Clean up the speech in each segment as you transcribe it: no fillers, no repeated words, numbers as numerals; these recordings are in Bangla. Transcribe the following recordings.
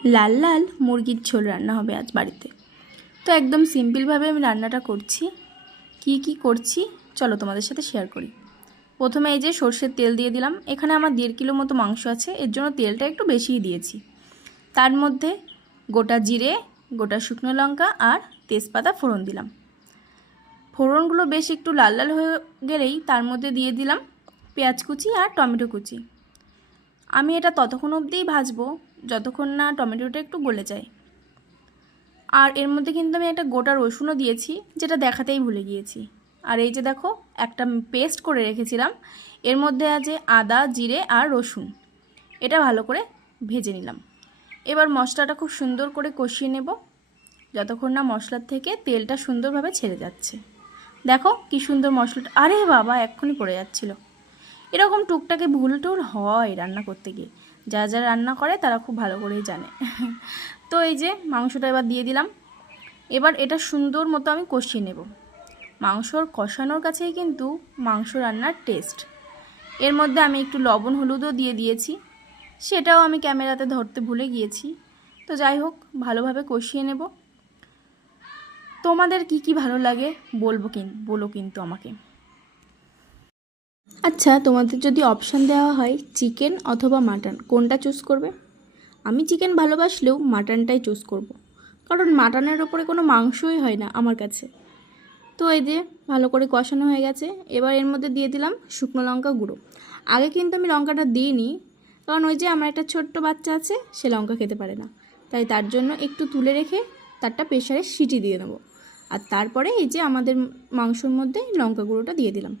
লাল লাল মুরগির ঝোল রান্না হবে আজ বাড়িতে। তো একদম সিম্পলভাবে আমি রান্নাটা করছি। কি কি করছি চলো তোমাদের সাথে শেয়ার করি। প্রথমে এই যে সর্ষের তেল দিয়ে দিলাম। এখানে আমার 1.5 কিলো মতো মাংস আছে, এর জন্য তেলটা একটু বেশিই দিয়েছি। তার মধ্যে গোটা জিরে, গোটা শুকনো লঙ্কা আর তেজপাতা ফোড়ন দিলাম। ফোড়নগুলো বেশ একটু লাল লাল হয়ে গেলেই তার মধ্যে দিয়ে দিলাম পেঁয়াজ কুচি আর টমেটো কুচি। আমি এটা ততক্ষণ অবধিই ভাজবো যতক্ষণ না টমেটোটা একটু গলে যায়। আর এর মধ্যে কিন্তু আমি একটা গোটা রসুনও দিয়েছি, যেটা দেখাতেই ভুলে গিয়েছি। আর এই যে দেখো, একটা পেস্ট করে রেখেছিলাম, এর মধ্যে আছে আদা, জিরে আর রসুন। এটা ভালো করে ভেজে নিলাম। এবার মশলাটা খুব সুন্দর করে কষিয়ে নেব যতক্ষণ না মশলার থেকে তেলটা সুন্দরভাবে ছেড়ে যাচ্ছে। দেখো কি সুন্দর মশলাটা, আরে বাবা এক্ষুনি পড়ে যাচ্ছিল। এরকম টুকটাকে ভুল টুল হয় রান্না করতে গিয়ে, যা যা রান্না করে তারা খুব ভালো করেই জানে। তো এই যে মাংসটা এবার দিয়ে দিলাম। এবার এটা সুন্দর মতো আমি কষিয়ে নেব। মাংসর কষানোর কাছেই কিন্তু মাংস রান্নার টেস্ট। এর মধ্যে আমি একটু লবণ হলুদও দিয়ে দিয়েছি, সেটাও আমি ক্যামেরাতে ধরতে ভুলে গিয়েছি। তো যাই হোক, ভালোভাবে কষিয়ে নেব। তোমাদের কি কি ভালো লাগে বলো কিন্তু আমাকে। আচ্ছা, তোমাদের যদি অপশান দেওয়া হয় চিকেন অথবা মাটন, কোনটা চুজ করবে? আমি চিকেন ভালোবাসলেও মাটনটাই চুজ করব, কারণ মাটনের ওপরে কোনো মাংসই হয় না আমার কাছে। তো এই যে ভালো করে কষানো হয়ে গেছে। এবার এর মধ্যে দিয়ে দিলাম শুকনো লঙ্কা গুঁড়ো। আগে কিন্তু আমি লঙ্কাটা দিইনি, কারণ ওই যে আমার একটা ছোট্ট বাচ্চা আছে, সে লঙ্কা খেতে পারে না, তাই তার জন্য একটু তুলে রেখে তারটা প্রেশারে সিটি দিয়ে নেবো। আর তারপরে এই যে আমাদের মাংসর মধ্যে লঙ্কা গুঁড়োটা দিয়ে দিলাম।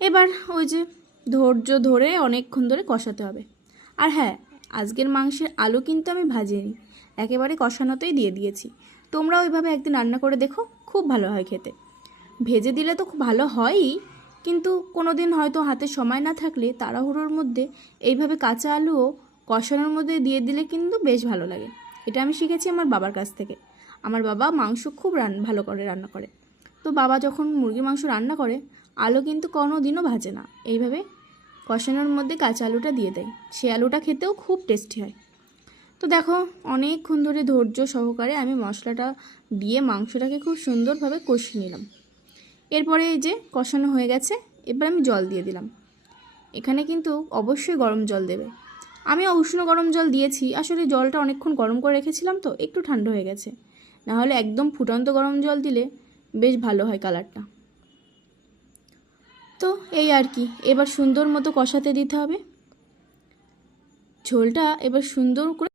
এবার ওই যে ধৈর্য ধরে অনেকক্ষণ ধরে কষাতে হবে। আর হ্যাঁ, আজকের মাংসের আলু কিন্তু আমি ভাজিনি, একেবারে কষানোতেই দিয়ে দিয়েছি। তোমরা ওইভাবে একদিন রান্না করে দেখো, খুব ভালো হয় খেতে। ভেজে দিলে তো খুব ভালো হয়ই, কিন্তু কোনো দিন হয়তো হাতে সময় না থাকলে তাড়াহুড়োর মধ্যে এইভাবে কাঁচা আলুও কষানোর মধ্যে দিয়ে দিলে কিন্তু বেশ ভালো লাগে। এটা আমি শিখেছি আমার বাবার কাছ থেকে। আমার বাবা মাংস খুব ভালো করে রান্না করে। তো বাবা যখন মুরগির মাংস রান্না করে, আলু কিন্তু কোনো দিনও ভাজে না, এইভাবে কষানোর মধ্যে কাঁচা আলুটা দিয়ে দেয়। সে আলুটা খেতেও খুব টেস্টি হয়। তো দেখো, অনেকক্ষণ ধরে ধৈর্য সহকারে আমি মশলাটা দিয়ে মাংসটাকে খুব সুন্দরভাবে কষিয়ে নিলাম। এরপরে এই যে কষানো হয়ে গেছে, এবার আমি জল দিয়ে দিলাম। এখানে কিন্তু অবশ্যই গরম জল দেবে। আমি উষ্ণ গরম জল দিয়েছি, আসলে জলটা অনেকক্ষণ গরম করে রেখেছিলাম তো একটু ঠান্ডা হয়ে গেছে। নাহলে একদম ফুটন্ত গরম জল দিলে বেশ ভালো হয় কালারটা। তো এই আর কি, এবার সুন্দর মতো কষাতে দিতে হবে। ঝোলটা এবার সুন্দর করে